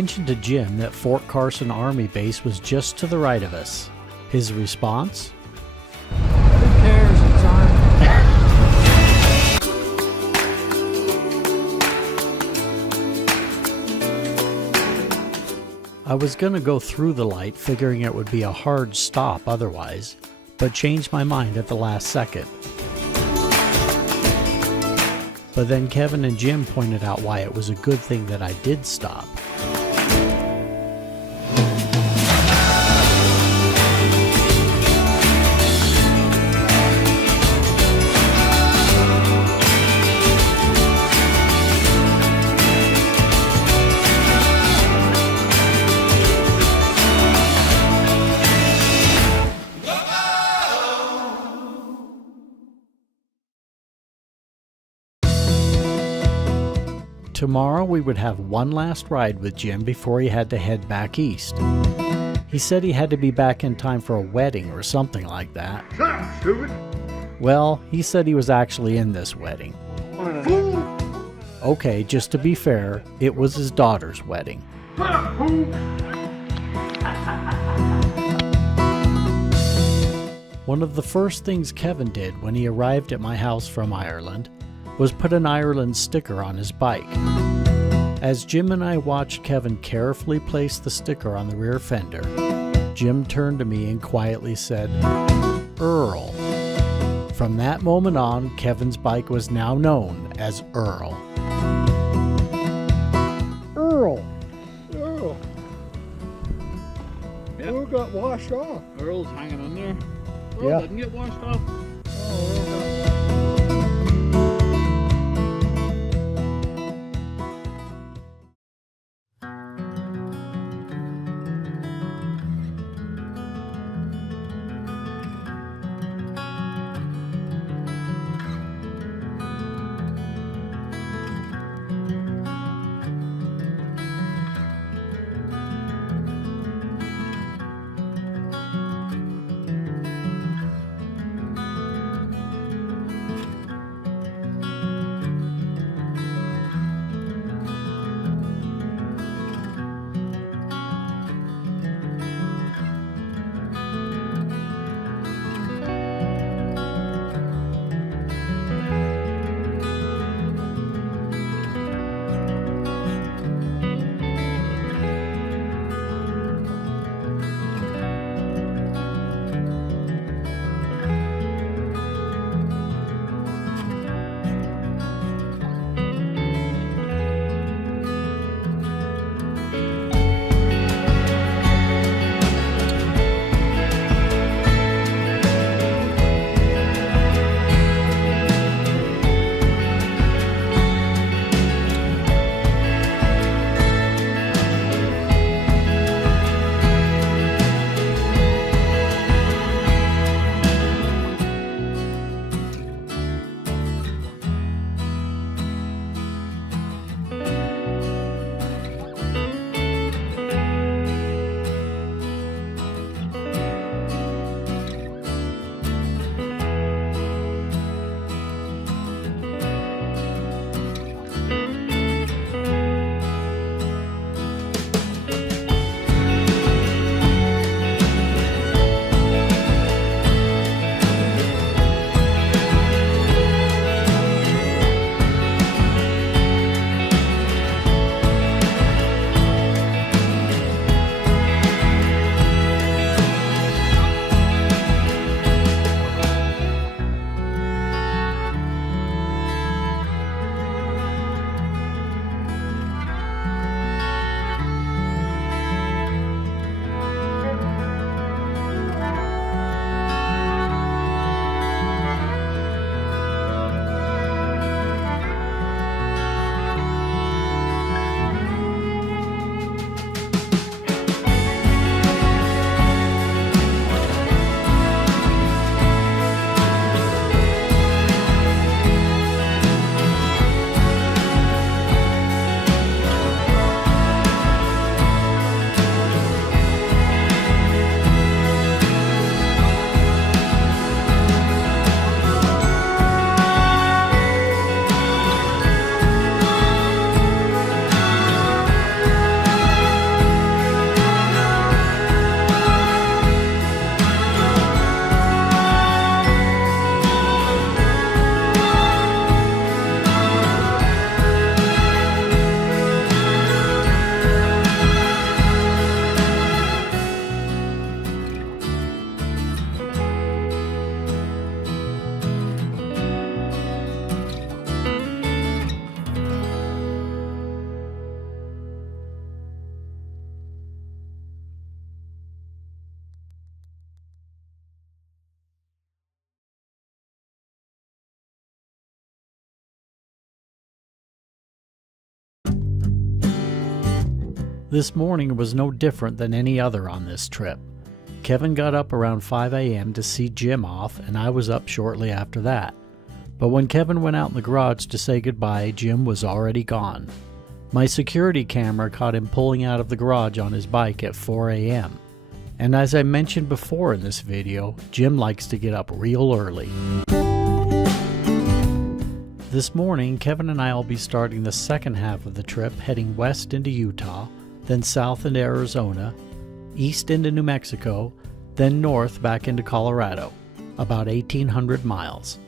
mentioned to Jim that Fort Carson Army Base was just to the right of us. His response? Who cares? It's army. I was going to go through the light, figuring it would be a hard stop otherwise, but changed my mind at the last second. But then Kevin and Jim pointed out why it was a good thing that I did stop. Tomorrow we would have one last ride with Jim before he had to head back east. He said he had to be back in time for a wedding or something like that. Shut up, stupid! Well, he said he was actually in this wedding. Fool! Okay, just to be fair, it was his daughter's wedding. Shut up, fool! One of the first things Kevin did when he arrived at my house from Ireland was put an Ireland sticker on his bike. As Jim and I watched Kevin carefully place the sticker on the rear fender, Jim turned to me and quietly said, "Earl." From that moment on, Kevin's bike was now known as Earl. Earl. Earl. Yep. Earl got washed off. Earl's hanging in there. Earl Yeah. didn't get washed off. Oh, Earl got This morning was no different than any other on this trip. Kevin got up around 5 a.m. to see Jim off, and I was up shortly after that. But when Kevin went out in the garage to say goodbye, Jim was already gone. My security camera caught him pulling out of the garage on his bike at 4 a.m. And as I mentioned before in this video, Jim likes to get up real early. This morning, Kevin and I will be starting the second half of the trip, heading west into Utah, then south into Arizona, east into New Mexico, then north back into Colorado, about 1,800 miles.